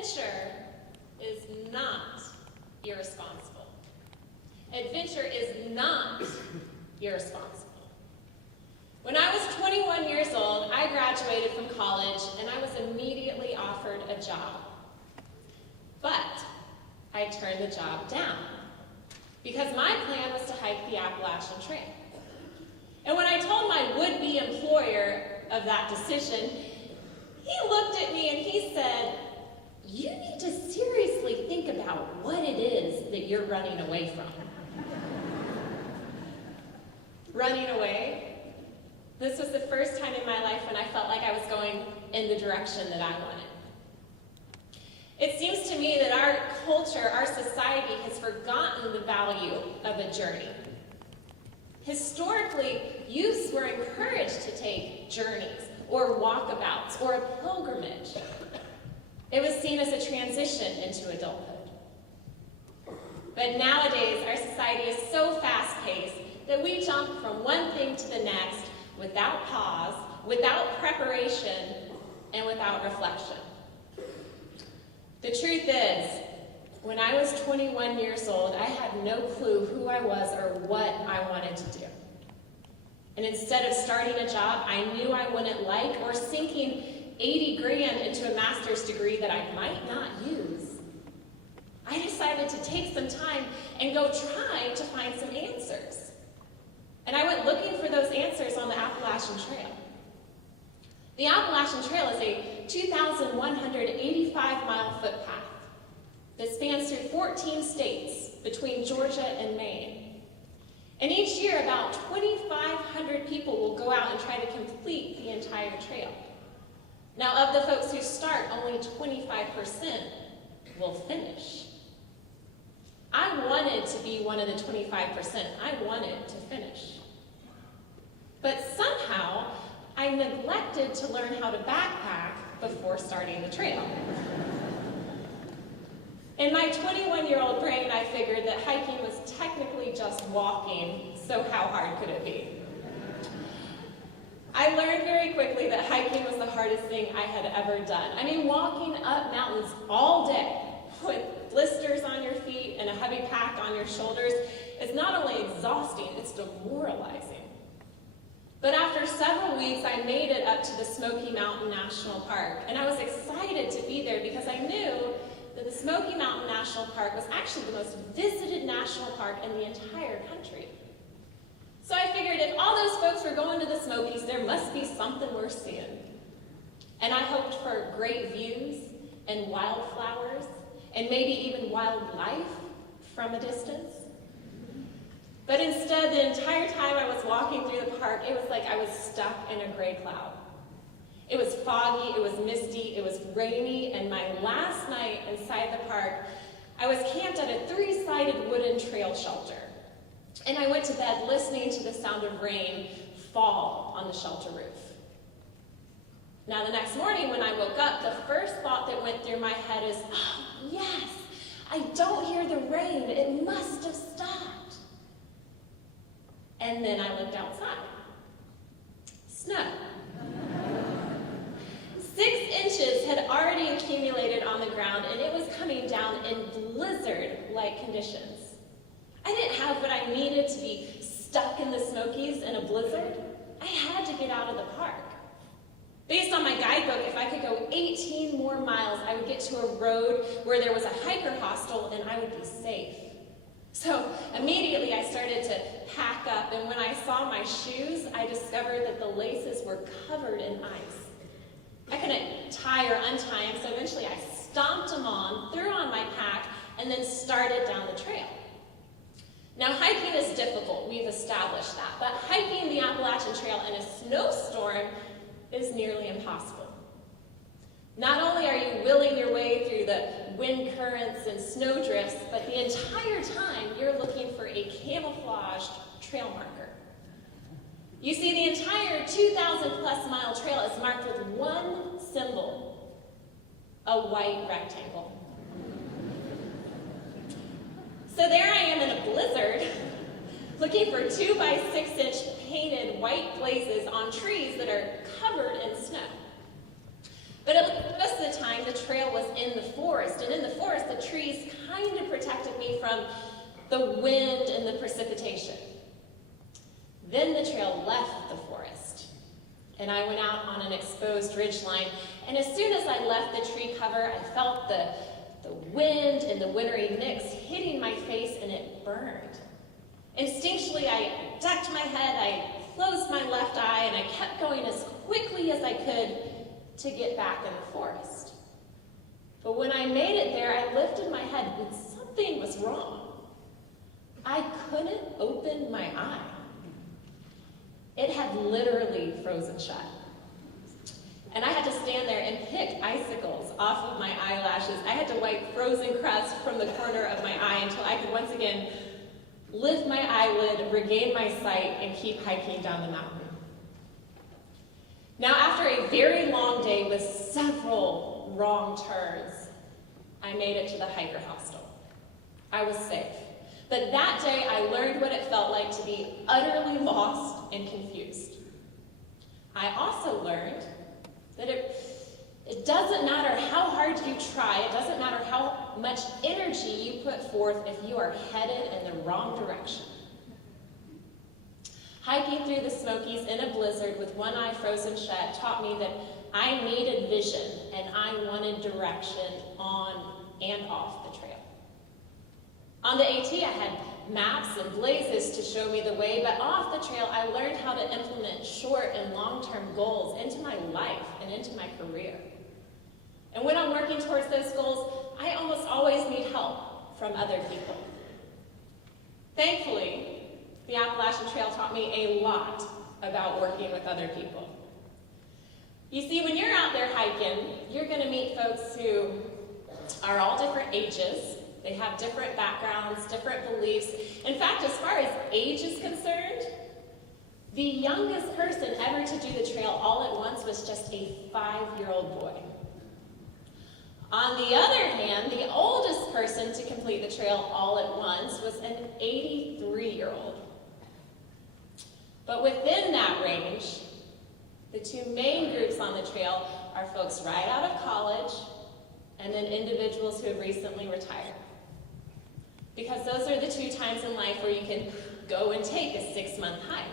Adventure is not irresponsible. Adventure is not irresponsible. When I was 21 years old, I graduated from college and I was immediately offered a job. But I turned the job down because my plan was to hike the Appalachian Trail. And when I told my would-be employer of that decision, he looked at me and he said, "You need to seriously think about what it is that you're running away from." Running away? This was the first time in my life when I felt like I was going in the direction that I wanted. It seems to me that our culture, our society, has forgotten the value of a journey. Historically, youths were encouraged to take journeys or walkabouts or a pilgrimage. It was seen as a transition into adulthood. But nowadays, our society is so fast-paced that we jump from one thing to the next without pause, without preparation, and without reflection. The truth is, when I was 21 years old, I had no clue who I was or what I wanted to do. And instead of starting a job I knew I wouldn't like or sinking 80 grand into a master's degree that I might not use, I decided to take some time and go try to find some answers. And I went looking for those answers on the Appalachian Trail. The Appalachian Trail is a 2,185-mile footpath that spans through 14 states between Georgia and Maine. And each year, about 2,500 people will go out and try to complete the entire trail. Now, of the folks who start, only 25% will finish. I wanted to be one of the 25%. I wanted to finish. But somehow, I neglected to learn how to backpack before starting the trail. In my 21-year-old brain, I figured that hiking was technically just walking, so how hard could it be? I learned very quickly that hiking was the hardest thing I had ever done. I mean, walking up mountains all day with blisters on your feet and a heavy pack on your shoulders is not only exhausting, it's demoralizing. But after several weeks, I made it up to the Smoky Mountain National Park, and I was excited to be there because I knew that the Smoky Mountain National Park was actually the most visited national park in the entire country. So I figured if all those folks were going to the Smokies, there must be something worth seeing. And I hoped for great views and wildflowers and maybe even wildlife from a distance. But instead, the entire time I was walking through the park, it was like I was stuck in a gray cloud. It was foggy, it was misty, it was rainy, and my last night inside the park, I was camped at a 3-sided wooden trail shelter. And I went to bed listening to the sound of rain fall on the shelter roof. Now, the next morning when I woke up, the first thought that went through my head is, "Oh, yes, I don't hear the rain. It must have stopped." And then I looked outside. Snow. 6 inches had already accumulated on the ground, and it was coming down in blizzard-like conditions. I didn't have what I needed to be stuck in the Smokies in a blizzard. I had to get out of the park. Based on my guidebook, if I could go 18 more miles, I would get to a road where there was a hiker hostel and I would be safe. So immediately I started to pack up, and when I saw my shoes, I discovered that the laces were covered in ice. I couldn't tie or untie them, so eventually I stomped them on, threw on my pack, and then started down the trail. Now, hiking is difficult, we've established that, but hiking the Appalachian Trail in a snowstorm is nearly impossible. Not only are you willing your way through the wind currents and snow drifts, but the entire time you're looking for a camouflaged trail marker. You see, the entire 2,000-plus mile trail is marked with one symbol, a white rectangle. So there I am in a blizzard, looking for 2 by 6 inch painted white blazes on trees that are covered in snow. But most of the time, the trail was in the forest, and in the forest, the trees kind of protected me from the wind and the precipitation. Then the trail left the forest, and I went out on an exposed ridgeline, and as soon as I left the tree cover, I felt the wind and the wintry mix hitting my face, and it burned. Instinctually, I ducked my head, I closed my left eye, and I kept going as quickly as I could to get back in the forest. But when I made it there, I lifted my head, and something was wrong. I couldn't open my eye. It had literally frozen shut. And I had to stand there and pick icicles off of my eyelashes. I had to wipe frozen crust from the corner of my eye until I could once again lift my eyelid, regain my sight, and keep hiking down the mountain. Now, after a very long day with several wrong turns, I made it to the hiker hostel. I was safe. But that day, I learned what it felt like to be utterly lost and confused. I also learned that it doesn't matter how hard you try, it doesn't matter how much energy you put forth if you are headed in the wrong direction. Hiking through the Smokies in a blizzard with one eye frozen shut taught me that I needed vision and I wanted direction on and off the trail. On the AT, I had maps and blazes to show me the way, but off the trail, I learned how to implement short and long-term goals into my life and into my career. And when I'm working towards those goals, I almost always need help from other people. Thankfully, the Appalachian Trail taught me a lot about working with other people. You see, when you're out there hiking, you're going to meet folks who are all different ages. They have different backgrounds, different beliefs. In fact, as far as age is concerned, the youngest person ever to do the trail all at once was just a 5-year-old boy. On the other hand, the oldest person to complete the trail all at once was an 83-year-old. But within that range, the two main groups on the trail are folks right out of college and then individuals who have recently retired. Because those are the two times in life where you can go and take a 6-month hike.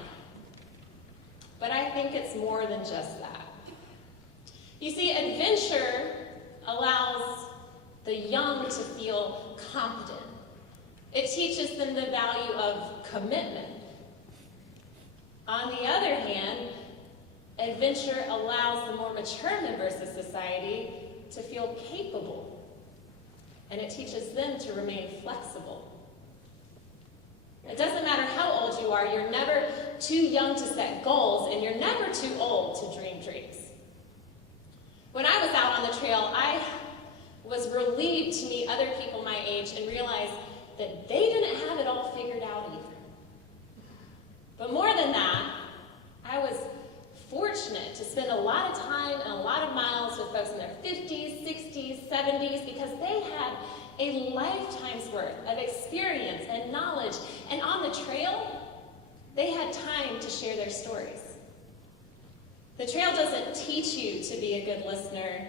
But I think it's more than just that. You see, adventure allows the young to feel competent. It teaches them the value of commitment. On the other hand, adventure allows the more mature members of society to feel capable. And it teaches them to remain flexible. It doesn't matter how old you are, you're never too young to set goals, and you're never too old to dream dreams. When I was out on the trail, I was relieved to meet other people my age and realize that they didn't have it all figured out either. But more than that, I was fortunate to spend a lot of time and a lot of miles with folks in their 50s, 60s, 70s, because they had a lifetime's worth of experience and knowledge. And on the trail, they had time to share their stories. The trail doesn't teach you to be a good listener.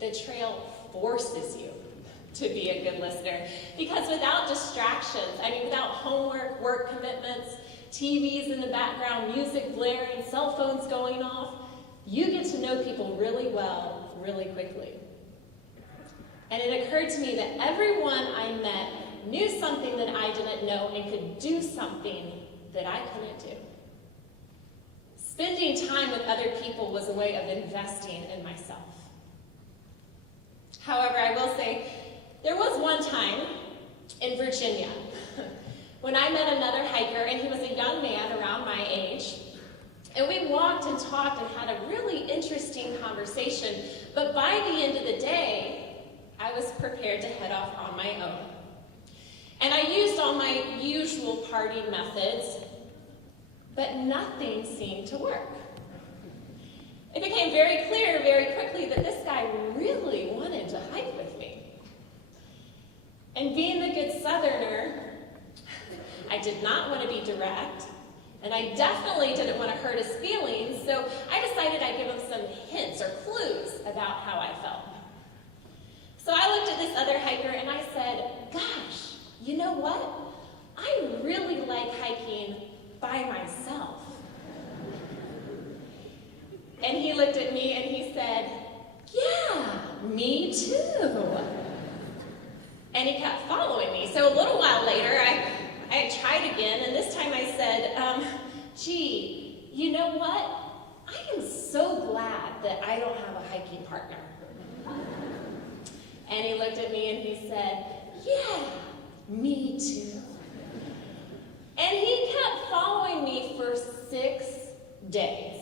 The trail forces you to be a good listener. Because without distractions, without homework, work commitments, TVs in the background, music blaring, cell phones going off, you get to know people really well, really quickly. And it occurred to me that everyone I met knew something that I didn't know and could do something that I couldn't do. Spending time with other people was a way of investing in myself. However, I will say, there was one time in Virginia when I met another hiker, and he was a young man around my age, and we walked and talked and had a really interesting conversation, but by the end of the day, I was prepared to head off on my own. And I used all my usual party methods, but nothing seemed to work. It became very clear very quickly that this guy really wanted to hike with me. And being the good Southerner, I did not want to be direct, and I definitely didn't want to hurt his feelings, so I decided I'd give him some hints or clues about how I felt. this other hiker and I said, gosh, you know what? I really like hiking by myself. And he looked at me and he said, yeah, me too. And he kept following me. So a little while later, I tried again, and this time I said, gee, you know what? I am so glad that I don't have a hiking partner. And he looked at me and he said, yeah, me too. And he kept following me for 6 days.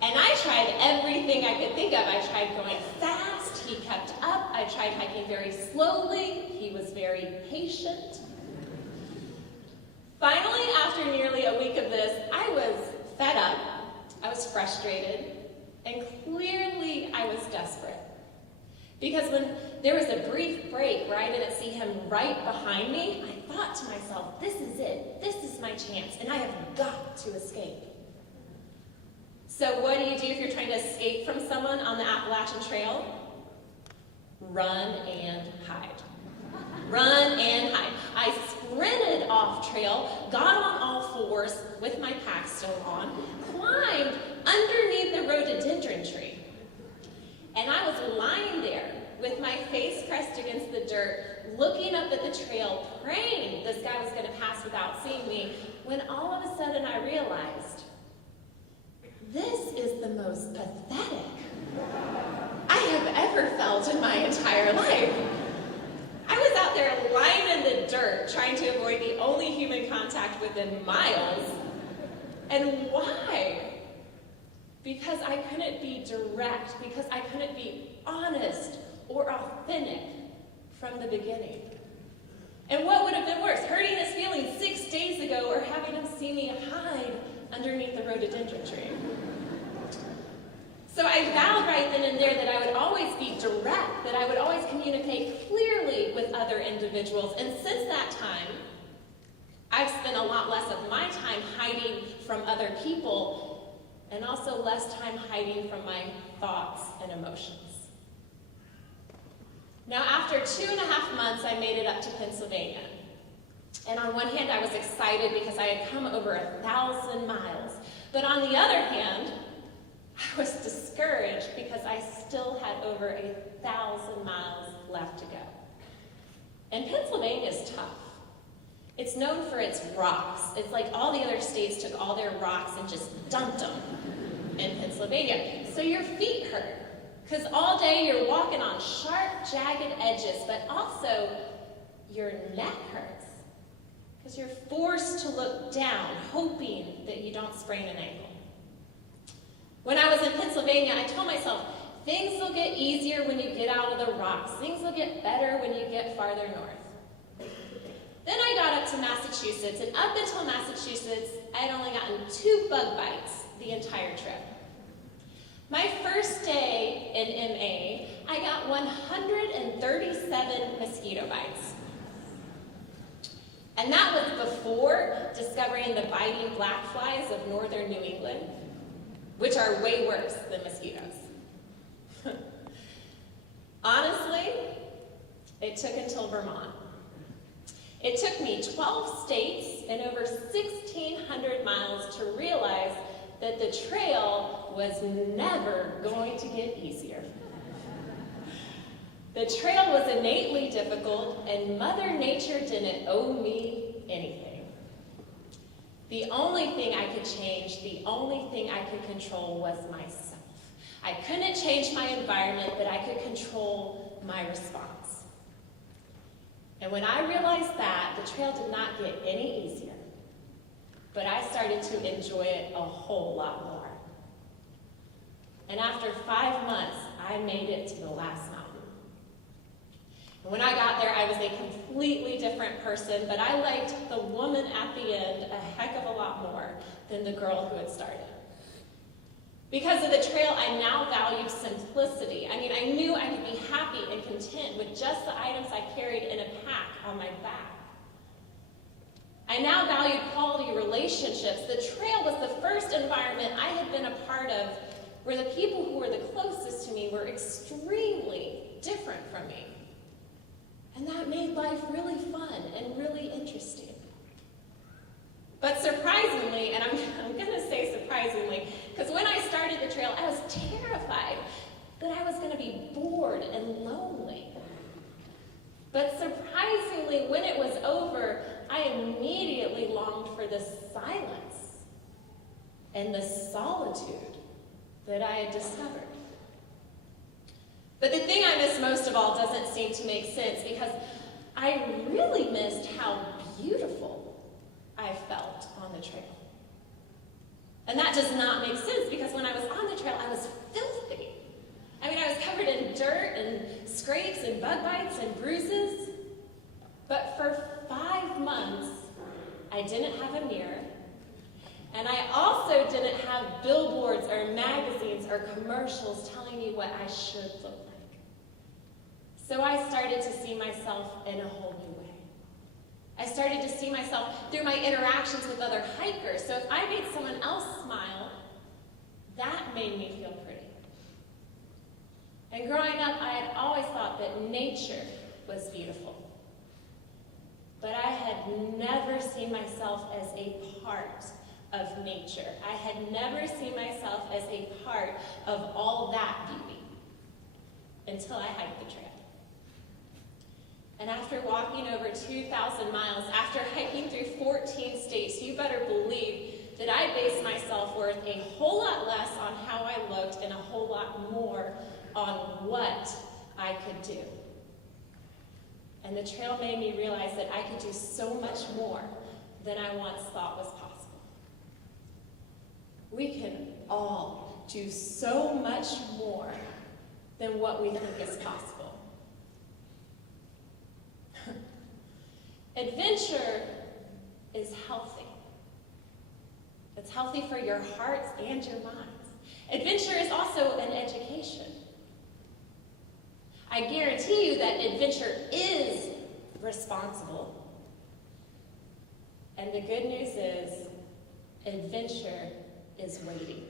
And I tried everything I could think of. I tried going fast, he kept up. I tried hiking very slowly, he was very patient. Finally, after nearly a week of this, I was fed up, I was frustrated, and clearly I was desperate. Because when there was a brief break where I didn't see him right behind me, I thought to myself, this is it, this is my chance, and I have got to escape. So what do you do if you're trying to escape from someone on the Appalachian Trail? Run and hide. Run and hide. I sprinted off trail, got on all fours with my pack still on, climbed underneath the rhododendron tree. And I was lying there with my face pressed against the dirt, looking up at the trail, praying this guy was going to pass without seeing me, when all of a sudden I realized, this is the most pathetic I have ever felt in my entire life. I was out there lying in the dirt, trying to avoid the only human contact within miles. And why? Because I couldn't be direct, because I couldn't be honest or authentic from the beginning. And what would have been worse, hurting his feelings 6 days ago or having him see me hide underneath the rhododendron tree? So I vowed right then and there that I would always be direct, that I would always communicate clearly with other individuals. And since that time, I've spent a lot less of my time hiding from other people and also less time hiding from my thoughts and emotions. Now, after 2.5 months, I made it up to Pennsylvania. And on one hand, I was excited because I had come over 1,000 miles. But on the other hand, I was discouraged because I still had over 1,000 miles left to go. And Pennsylvania is tough. It's known for its rocks. It's like all the other states took all their rocks and just dumped them in Pennsylvania. So your feet hurt, because all day you're walking on sharp, jagged edges, but also your neck hurts, because you're forced to look down, hoping that you don't sprain an ankle. When I was in Pennsylvania, I told myself, things will get easier when you get out of the rocks. Things will get better when you get farther north. Then I got up to Massachusetts, and up until Massachusetts, I had only gotten 2 bug bites the entire trip. My first day in MA, I got 137 mosquito bites. And that was before discovering the biting black flies of northern New England, which are way worse than mosquitoes. Honestly, it took until Vermont. It took me 12 states and over 1,600 miles to realize that the trail was never going to get easier. The trail was innately difficult, and Mother Nature didn't owe me anything. The only thing I could change, the only thing I could control was myself. I couldn't change my environment, but I could control my response. And when I realized that, the trail did not get any easier, but I started to enjoy it a whole lot more. And after 5 months, I made it to the last mountain. And when I got there, I was a completely different person, but I liked the woman at the end a heck of a lot more than the girl who had started. Because of the trail, I now valued simplicity. I mean, I knew I could be happy and content with just the items I carried in a pack on my back. I now valued quality relationships. The trail was the first environment I had been a part of where the people who were the closest to me were extremely different from me. And that made life really fun and really interesting. But surprisingly, and I'm going to say surprisingly, because when I started the trail, I was terrified that I was going to be bored and lonely. But surprisingly, when it was over, I immediately longed for the silence and the solitude that I had discovered. But the thing I miss most of all doesn't seem to make sense, because I really missed how beautiful I felt on the trail. And that does not make sense, because when I was on the trail, I was filthy. I mean, I was covered in dirt and scrapes and bug bites and bruises. But for 5 months, I didn't have a mirror. And I also didn't have billboards or magazines or commercials telling me what I should look like. So I started to see myself in a whole new way. I started to see myself through my interactions with other hikers. So if I made someone else smile, that made me feel pretty. And growing up, I had always thought that nature was beautiful. But I had never seen myself as a part of nature. I had never seen myself as a part of all that beauty until I hiked the trail. And after walking over 2,000 miles, after hiking through 14 states, you better believe that I based my self-worth a whole lot less on how I looked and a whole lot more on what I could do. And the trail made me realize that I could do so much more than I once thought was possible. We can all do so much more than what we think is possible. Adventure is healthy. It's healthy for your hearts and your minds. Adventure is also an education. I guarantee you that adventure is responsible. And the good news is, adventure is waiting.